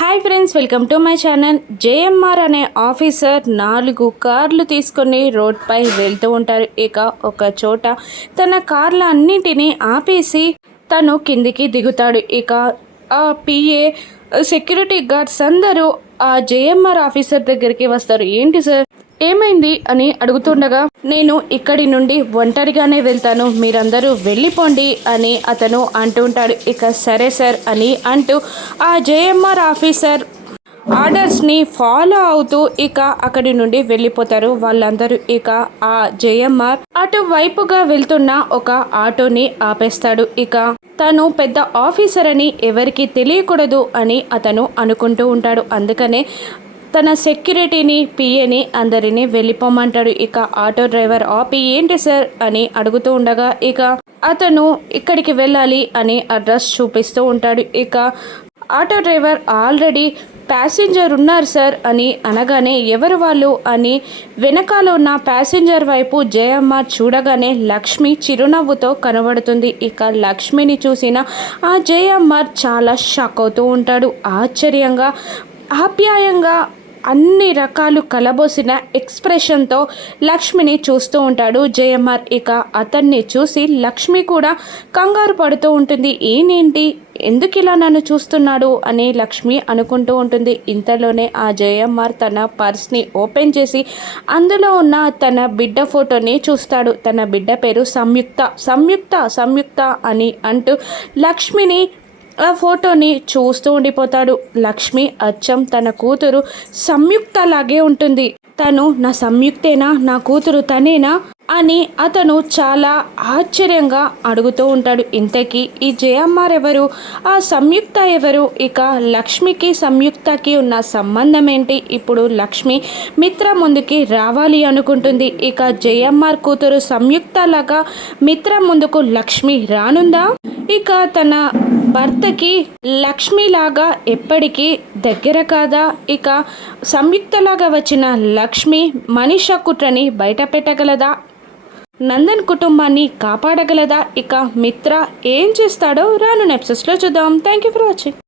Hi friends, welcome to my channel. JMR అనే officer 4 కార్లు తీసుకొని రోడ్పై వెళ్తూ ఉంటారు. ఇక ఒక చోట తన కార్ల అన్నింటినీ ఆపేసి తను కిందికి దిగుతాడు. ఇక ఆ పిఏ సెక్యూరిటీ గార్డ్స్ అందరూ ఆ జేఎంఆర్ ఆఫీసర్ దగ్గరికి వస్తారు. ఏంటి సార్, ఏమైంది అని అడుగుతుండగా, నేను ఇక్కడి నుండి ఒంటరిగానే వెళ్తాను, మీరందరూ వెళ్ళిపోండి అని అతను అంటుంటాడు. ఇక సరే సార్ అని అంటూ ఆ జేఎంఆర్ ఆఫీసర్ ఆర్డర్స్ని ఫాలో అవుతూ ఇక అక్కడి నుండి వెళ్ళిపోతారు వాళ్ళందరూ. ఇక ఆ జేఎంఆర్ అటువైపుగా వెళ్తున్న ఒక ఆటోని ఆపేస్తాడు. ఇక తను పెద్ద ఆఫీసర్ అని ఎవరికి తెలియకూడదు అని అతను అనుకుంటూ ఉంటాడు. అందుకనే తన సెక్యూరిటీని, పిఏని అందరినీ వెళ్ళిపోమంటాడు. ఇక ఆటో డ్రైవర్ ఆపి ఏంటి సార్ అని అడుగుతూ ఉండగా, ఇక అతను ఇక్కడికి వెళ్ళాలి అని అడ్రస్ చూపిస్తూ ఉంటాడు. ఇక ఆటో డ్రైవర్ ఆల్రెడీ ప్యాసింజర్ ఉన్నారు సార్ అని అనగానే, ఎవరు వాళ్ళు అని వెనకాల ఉన్న ప్యాసింజర్ వైపు జేఎంఆర్ చూడగానే లక్ష్మి చిరునవ్వుతో కనబడుతుంది. ఇక లక్ష్మిని చూసిన ఆ జేఎంఆర్ చాలా షాక్ అవుతూ ఉంటాడు. ఆశ్చర్యంగా, ఆప్యాయంగా, అన్ని రకాలు కలబోసిన ఎక్స్ప్రెషన్తో లక్ష్మిని చూస్తూ ఉంటాడు జేఎంఆర్. ఇక అతన్ని చూసి లక్ష్మి కూడా కంగారు పడుతూ ఉంటుంది. ఏంటి, ఎందుకు ఇలా నన్ను చూస్తున్నాడు అని లక్ష్మి అనుకుంటూ ఉంటుంది. ఇంతలోనే ఆ జేఎంఆర్ తన పర్స్ని ఓపెన్ చేసి అందులో ఉన్న తన బిడ్డ ఫోటోని చూస్తాడు. తన బిడ్డ పేరు సంయుక్త అని అంటూ లక్ష్మిని ఆ ఫోటోని చూస్తూ ఉండిపోతాడు. లక్ష్మి అచ్చం తన కూతురు సంయుక్త లాగే ఉంటుంది. తను నా సంయుక్తేనా, నా కూతురు తనేనా అని అతను చాలా ఆశ్చర్యంగా అడుగుతూ ఉంటాడు. ఇంతకీ ఈ జేఎంఆర్ ఎవరు, ఆ సంయుక్త ఎవరు, ఇక లక్ష్మికి సంయుక్తకి ఉన్న సంబంధం ఏంటి? ఇప్పుడు లక్ష్మి మిత్ర ముందుకి రావాలి అనుకుంటుంది. ఇక జేఎంఆర్ కూతురు సంయుక్త లాగా మిత్ర ముందుకు లక్ష్మి రానుందా? ఇక తన భర్తకి లక్ష్మిలాగా ఎప్పటికీ దగ్గర కాదా? ఇక సంయుక్తలాగా వచ్చిన లక్ష్మి మనీషా కుట్రని బయట పెట్టగలదా? నందన్ కుటుంబాన్ని కాపాడగలదా? ఇక మిత్ర ఏం చేస్తాడో రాను ఎపిసోడ్స్లో చూద్దాం. Thank you for watching.